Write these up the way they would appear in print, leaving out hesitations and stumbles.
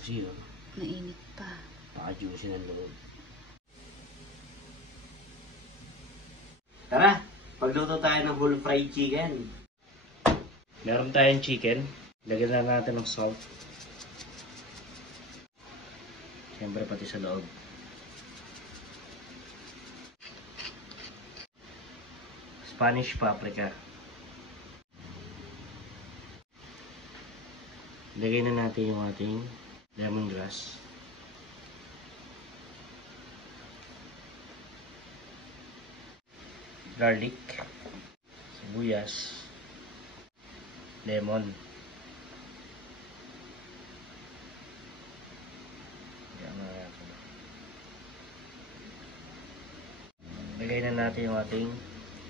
juicy, oh. Mainit pa. Paka-juicy ng loob. Tara, pagluto tayo ng whole fried chicken. Meron tayong chicken. Lagyan lang natin ng salt. Siyempre pati sa loob. Spanish paprika. Lagay na natin yung ating lemongrass. Garlic. Sibuyas. Lemon. Lagay na natin yung ating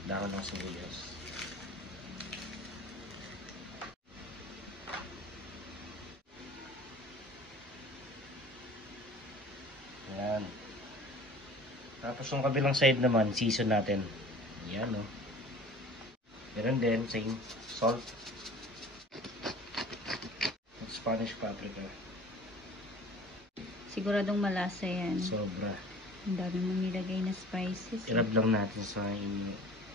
dahon ng sibuyas. Ayan. Tapos yung kabilang side naman, season natin. Ayan, o. Meron din, same salt. At Spanish paprika. Siguradong malasa yan. Sobra. Ang dami mong nilagay na spices. I-rub lang natin sa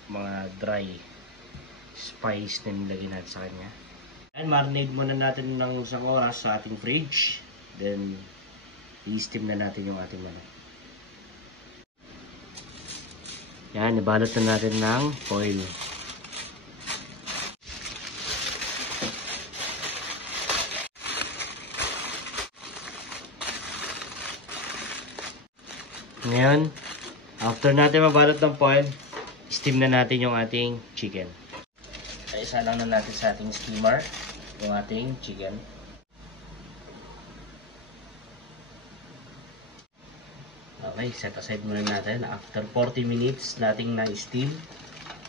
mga dry spice na nilagay natin sa kanya. And marinate muna natin ng isang oras sa ating fridge. Then, i-steam na natin yung ating manok. Yan, ibalot na natin ng foil. Ngayon, after natin mabalot ng foil, steam na natin yung ating chicken. Ay, isa lang na natin sa ating steamer yung ating chicken. Okay, set aside muna natin. After 40 minutes nating na-steam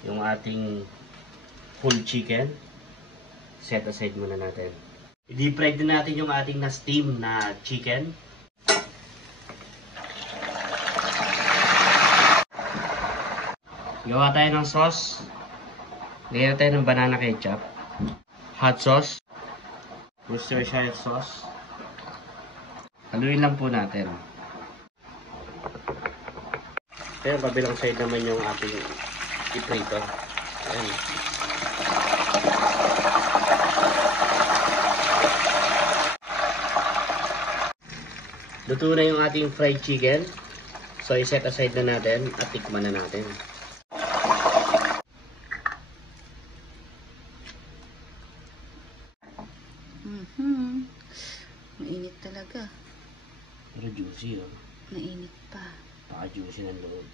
yung ating full chicken. Set aside muna natin. I-deep fry din natin yung ating na-steam na chicken. Gawa tayo ng sauce. Lagyan tayo ng banana ketchup. Hot sauce. Worcestershire sauce. Haluin lang po natin. Pero kabilang side naman yung ating iprito. Ayan. Luto na yung ating fried chicken. So, i-set aside na natin at tikman na natin. Mainit talaga. Pero juicy, oh. Mainit pa. Paka-juicy ng loob.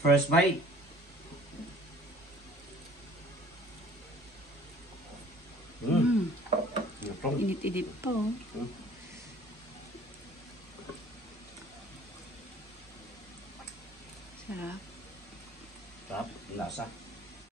First bite. Init-init pa, oh. Sarap. Sarap, lasa.